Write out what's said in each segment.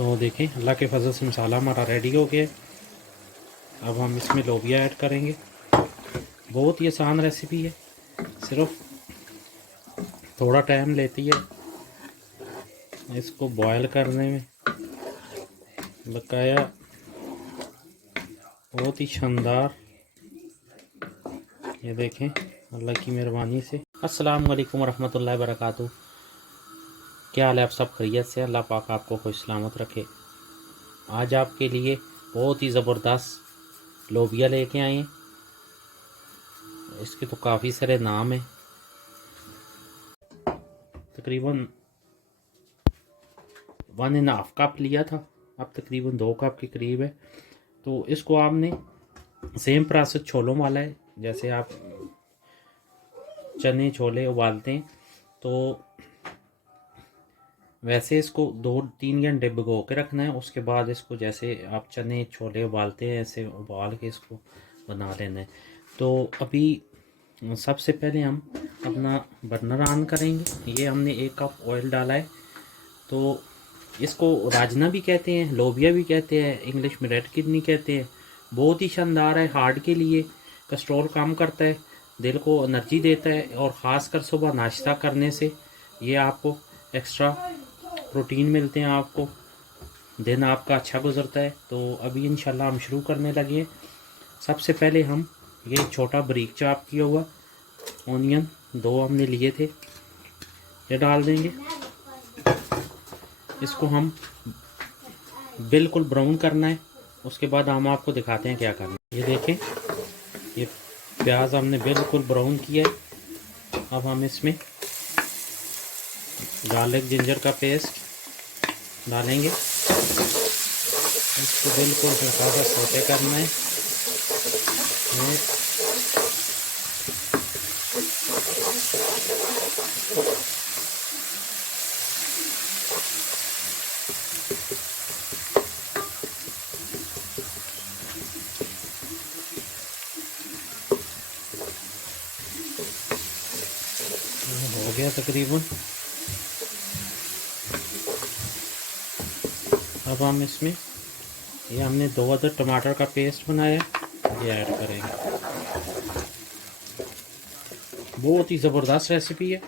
तो देखें अल्लाह के फजल से मसाला हमारा रेडी हो गया। अब हम इसमें लोबिया ऐड करेंगे। बहुत ही आसान रेसिपी है, सिर्फ थोड़ा टाइम लेती है इसको बॉयल करने में। बकाया बहुत ही शानदार, ये देखें अल्लाह की मेहरबानी से। अस्सलाम वालेकुम रहमतुल्लाहि व बरकातुहू। क्या हाल है, आप सब खैरियत से? अल्लाह पाक आपको खुश सलामत रखे। आज आपके लिए बहुत ही ज़बरदस्त लोबिया लेके आए हैं। इसके तो काफ़ी सारे नाम हैं। तकरीबन 1.5 कप लिया था, अब तकरीबन 2 कप के करीब है। तो इसको आपने सेम प्रोसेस छोलों वाला है, जैसे आप चने छोले उबालते हैं तो वैसे इसको 2-3 घंटे भिगो के रखना है। उसके बाद इसको जैसे आप चने छोले उबालते हैं ऐसे उबाल के इसको बना लेना है। तो अभी सबसे पहले हम अपना बर्नर ऑन करेंगे। ये हमने 1 कप ऑयल डाला है। तो इसको राजना भी कहते हैं, लोबिया भी कहते हैं, इंग्लिश में रेड किडनी कहते हैं। बहुत ही शानदार है, हार्ट के लिए कोलेस्ट्रॉल कम करता है, दिल को एनर्जी देता है और ख़ासकर सुबह नाश्ता करने से ये आपको एक्स्ट्रा प्रोटीन मिलते हैं, आपको दिन आपका अच्छा गुजरता है। तो अभी इंशाल्लाह हम शुरू करने लगे हैं। सबसे पहले हम ये छोटा बारीक चॉप किया हुआ ऑनियन 2 हमने लिए थे, ये डाल देंगे। इसको हम बिल्कुल ब्राउन करना है। उसके बाद हम आपको दिखाते हैं क्या करना है। ये देखें, ये प्याज हमने बिल्कुल ब्राउन किया है। अब हम इसमें गार्लिक जिंजर का पेस्ट डालेंगे। इसको बिल्कुल हल्का सा सौते करना है। हो गया तकरीबन। अब हम इसमें ये हमने 2 अदद टमाटर का पेस्ट बनाया है, ये ऐड करेंगे। बहुत ही ज़बरदस्त रेसिपी है,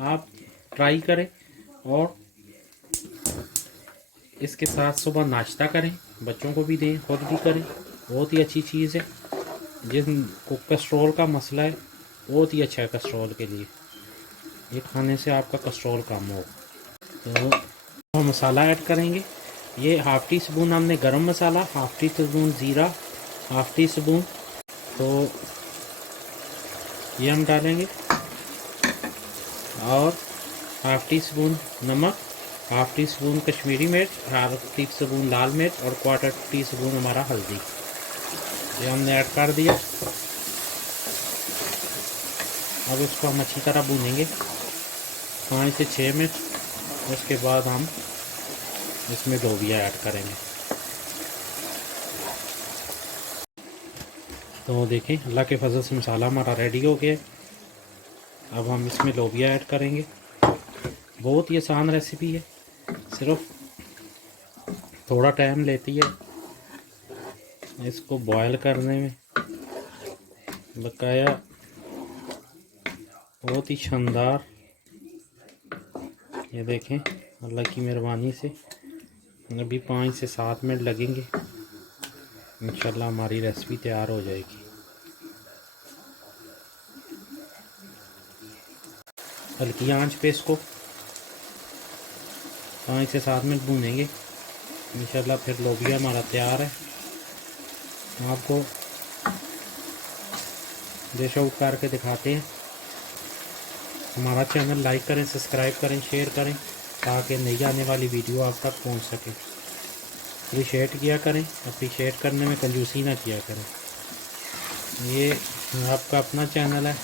आप ट्राई करें और इसके साथ सुबह नाश्ता करें, बच्चों को भी दें, खुद भी करें। बहुत ही अच्छी चीज़ है। जिनको कोलेस्ट्रॉल का मसला है बहुत ही अच्छा है कोलेस्ट्रॉल के लिए, ये खाने से आपका कोलेस्ट्रॉल कम हो। तो हम मसाला ऐड करेंगे। ये हाफ़ टी स्पून हमने गरम मसाला, हाफ़ टी स्पून ज़ीरा, हाफ़ टी स्पून, तो ये हम डालेंगे। और हाफ़ टी स्पून नमक, हाफ़ टी स्पून कश्मीरी मिर्च, हाफ़ टी स्पून लाल मिर्च और 1/4 टी स्पून हमारा हल्दी, ये हमने ऐड कर दिया। अब इसको हम अच्छी तरह भूनेंगे 5 से 6 मिनट। उसके बाद हम इसमें लोबिया ऐड करेंगे। तो देखें अल्लाह के फजल से मसाला हमारा रेडी हो गया। अब हम इसमें लोबिया ऐड करेंगे। बहुत ही आसान रेसिपी है, सिर्फ थोड़ा टाइम लेती है इसको बॉयल करने में। बकाया बहुत ही शानदार, ये देखें अल्लाह की मेहरबानी से। अभी 5 से 7 मिनट लगेंगे, इंशाल्लाह हमारी रेसिपी तैयार हो जाएगी। हल्की आंच पे इसको 5 से 7 मिनट भूनेंगे, इंशाल्लाह फिर लोबिया हमारा तैयार है। आपको डिश आउट करके दिखाते हैं। हमारा चैनल लाइक करें, सब्सक्राइब करें, शेयर करें ताकि नई आने वाली वीडियो आप तक पहुंच सके। अप्रिशिएट किया करें, अप्रिशिएट करने में कंजूसी ना किया करें। ये आपका अपना चैनल है,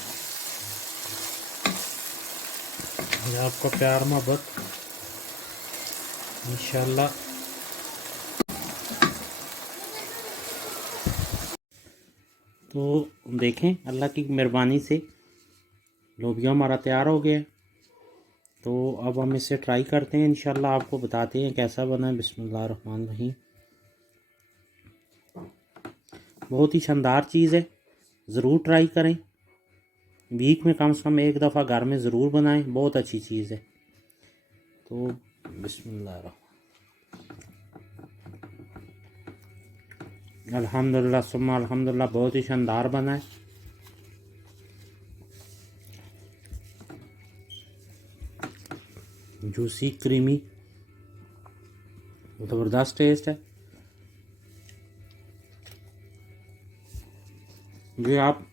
ये आपका प्यार मोहब्बत इंशाल्लाह। तो देखें अल्लाह की मेहरबानी से लोबिया हमारा तैयार हो गया। तो अब हम इसे ट्राई करते हैं, इंशाल्लाह आपको बताते हैं कैसा बना है। बिस्मिल्लाहिर्रहमानिर्रहीम। बहुत ही शानदार चीज़ है, ज़रूर ट्राई करें। वीक में कम से कम एक दफ़ा घर में ज़रूर बनाएं, बहुत अच्छी चीज़ है। तो बिस्मिल्लाह, अल्हम्दुलिल्लाह सुम्मा अल्हम्दुलिल्लाह, बहुत ही शानदार बना है। जूसी क्रीमी ज़बरदस्त टेस्ट है। ये आप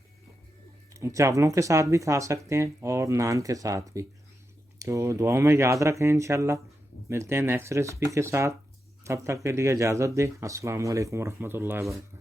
चावलों के साथ भी खा सकते हैं और नान के साथ भी। तो दुआओं में याद रखें, इंशाल्लाह मिलते हैं नेक्स्ट रेसिपी के साथ। तब तक के लिए इजाज़त दें। अस्सलाम वालेकुम रहमतुल्लाहि व बरकातहू।